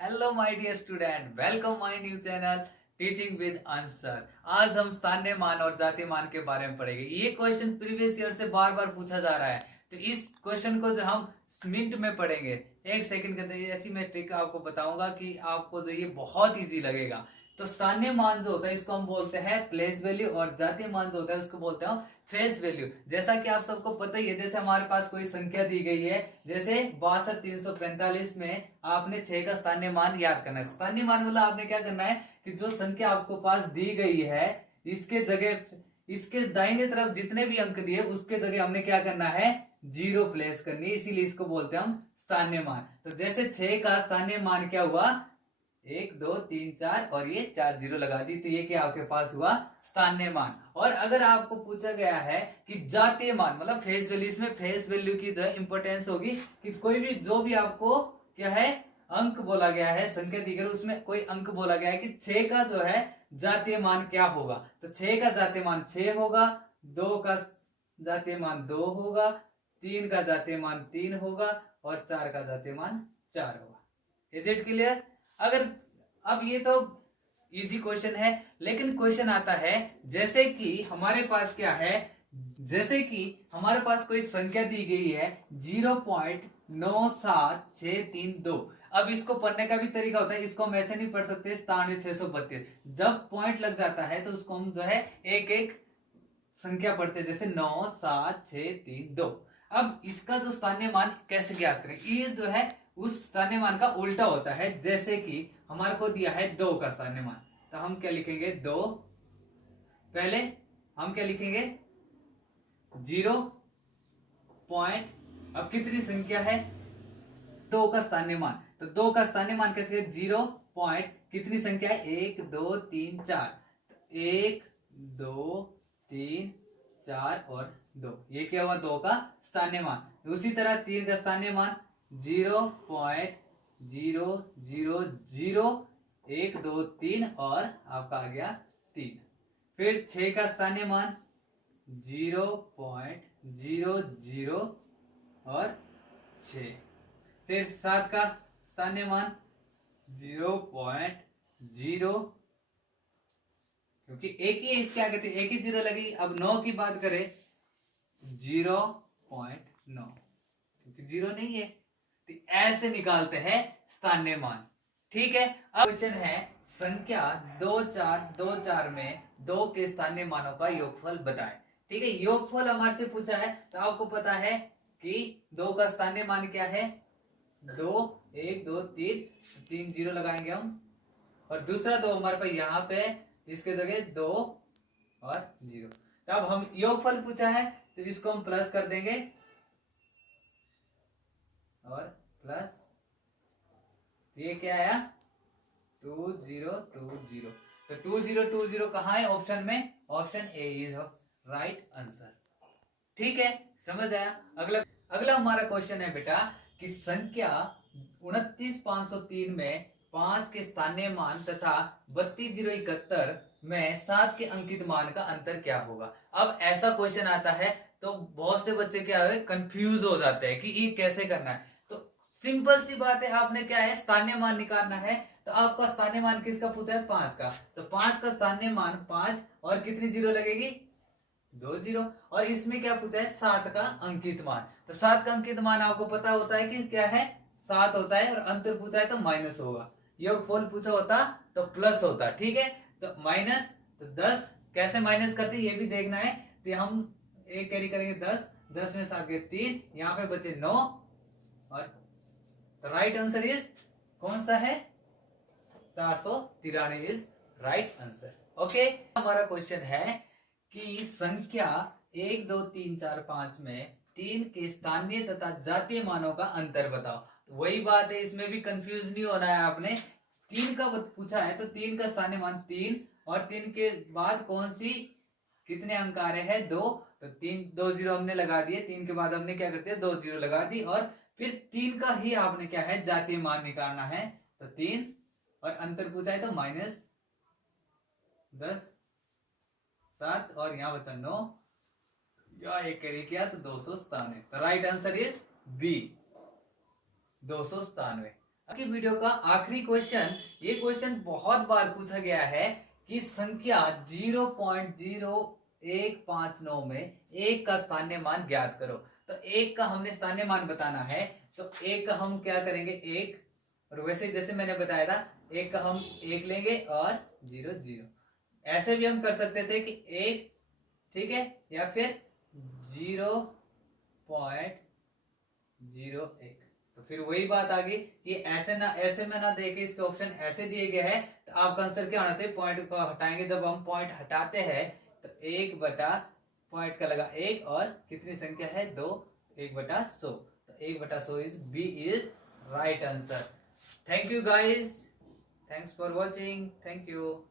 Hello my dear student, welcome my new channel teaching with answer. आज हम स्थानीय मान और जातीय मान के बारे में पढ़ेंगे। ये क्वेश्चन प्रीवियस ईयर से बार बार पूछा जा रहा है, तो इस क्वेश्चन को जो हम मिनट में पढ़ेंगे, एक सेकंड के अंदर ऐसी मैं ट्रिक आपको बताऊंगा कि आपको जो ये बहुत इजी लगेगा। तो स्थानीय मान जो होता है इसको हम बोलते हैं प्लेस वैल्यू, और जातीय मान जो होता है उसको बोलते हैं फेस वैल्यू। जैसा कि आप सबको पता ही है, जैसे हमारे पास कोई संख्या दी गई है, जैसे 62,345 में आपने 6 का स्थानीय मान याद करना है। स्थानीय मान मतलब आपने क्या करना है कि जो संख्या आपको पास दी गई है, इसके जगह इसके दाहिने तरफ जितने भी अंक दिए उसके जगह हमने क्या करना है, जीरो प्लेस करनी है, इसीलिए इसको बोलते हैं हम स्थानीय मान। तो जैसे 6 का स्थानीय मान क्या हुआ, 1 2 3 4 और ये 4 जीरो लगा दी, तो ये क्या आपके पास हुआ, स्थानीय मान। और अगर आपको पूछा गया है कि जातीय मान मतलब फेस वैल्यू, इसमें फेस वैल्यू की जो इंपॉर्टेंस होगी कि कोई भी जो भी आपको क्या है अंक बोला गया है, संख्या दी गई उसमें कोई अंक बोला गया है कि 6 का जो है जातीय मान क्या होगा, तो 6 का जातीय मान 6 होगा, 2 का जातीय मान 2 होगा, 3 का जातीय मान 3 होगा और 4 का जातीय मान 4 होगा। Is it clear? अगर अब ये तो इजी क्वेश्चन है, लेकिन क्वेश्चन आता है जैसे कि हमारे पास क्या है, जैसे कि हमारे पास कोई संख्या दी गई है 0.97632। अब इसको पढ़ने का भी तरीका होता है, इसको हम ऐसे नहीं पढ़ सकते 97,632। जब पॉइंट लग जाता है तो उसको हम जो है एक एक संख्या पढ़ते हैं, जैसे 97632। अब इसका जो स्थानीय मान कैसे ज्ञात करें, ये जो है उस स्थानीय मान का उल्टा होता है। जैसे कि हमारे को दिया है 2 का स्थानीय मान, तो हम क्या लिखेंगे 2, पहले हम क्या लिखेंगे 0 पॉइंट, अब कितनी संख्या है 2 का स्थानीय मान, तो 2 का स्थानीय मान कैसे 0 पॉइंट कितनी संख्या है 1 2 3 4, 1 2 3 4 और 2, ये क्या हुआ 2 का स्थानीय मान। उसी तरह 3 का स्थानीय मान 0.000 1 2 3 और आपका आ गया 3। फिर 6 का स्थानीय मान 0.00 और 6। फिर 7 का स्थानीय मान 0.0, क्योंकि एक ही इसके आगे थे, एक ही जीरो लगी। अब 9 की बात करें 0.9, क्योंकि जीरो नहीं है, तो ऐसे निकालते हैं स्थानीय मान। ठीक है, अब क्वेश्चन है संख्या 2424 में 2 के स्थानीय मानों का योगफल बताएं। ठीक है, योगफल हमारे से पूछा है, तो आपको पता है कि 2 का स्थानीय मान क्या है 2, 1 2 3, 3 जीरो लगाएंगे हम, और दूसरा 2 हमारे पास यहाँ पे, इसके जगह 2 और 0। तो अब हम योगफल पूछा है तो इसको हम प्लस कर देंगे और प्लस, ये क्या आया 2020। तो 2020 कहाँ है ऑप्शन में, option A is right answer. ठीक है, समझ आया। अगला हमारा क्वेश्चन है बेटा कि संख्या 29,503 में 5 के स्थानीय मान तथा 32,071 में 7 के अंकित मान का अंतर क्या होगा। अब ऐसा क्वेश्चन आता है तो बहुत से बच्चे क्या है कंफ्यूज हो जाते हैं कि ये कैसे करना है। तो सिंपल सी बात है, आपने क्या है स्थानीय मान निकालना है। तो आपका स्थानीय मान किसका पूछा है 5 का, तो 5 का स्थानीय मान 5 और कितनी जीरो लगेगी 2 जीरो, और इसमें क्या पूछा है 7 का अंकित मान। तो 7 का अंकित मान आपको पता होता है कि क्या है 7 होता है, और अंतर पूछा है तो माइनस होगा, योगफल पूछा होता तो प्लस होता। ठीक है, तो माइनस, तो 10 कैसे माइनस करते ये भी देखना है। तो हम एक कैरी करेंगे 10, 10 में 7 के 3, यहाँ पे बचे 9, और राइट आंसर इज कौन सा है 493 इज राइट आंसर। ओके, हमारा क्वेश्चन है कि संख्या 1 2 3 4 5 में 3 के स्थानीय तथा जातीय मानों का अंतर बताओ। तो वही बात है, इसमें भी कंफ्यूज नहीं होना है आपने। 3 का पूछा है तो 3 का स्थानीय मान 3, और 3 के बाद कौन सी कितने अंक आ रहे हैं 2, तो 3 2 जीरो हमने लगा दिए, 3 के बाद हमने क्या कर दिया 2 जीरो लगा दी, और फिर 3 का ही आपने क्या है जातीय मान निकालना है। तो 3 और अंतर पूछा है तो -10 7 और यहाँ बचा 9, या एक कैरी किया तो 297। तो राइट आंसर इज बी 297। आज की वीडियो का आखिरी क्वेश्चन, ये क्वेश्चन बहुत बार पूछा गया है कि संख्या 0.0159 में एक का स्थानीय मान ज्ञात करो। तो एक का हमने स्थानीय मान बताना है, तो एक का हम क्या करेंगे, एक, और वैसे जैसे मैंने बताया था एक का हम एक लेंगे और 0 ऐसे भी हम कर सकते थे कि एक, ठीक है, या फिर 0.01। तो फिर वही बात आ गई कि ऐसे में ना देके इसके ऑप्शन ऐसे दिए गए हैं, तो आपका आंसर क्या होना चाहिए, पॉइंट को हटाएंगे। जब हम पॉइंट हटाते हैं तो 1/पॉइंट का लगा एक, और कितनी संख्या है 2, 1/100। तो 1/100 is B is right answer. Thank you guys, thanks for watching, thank you.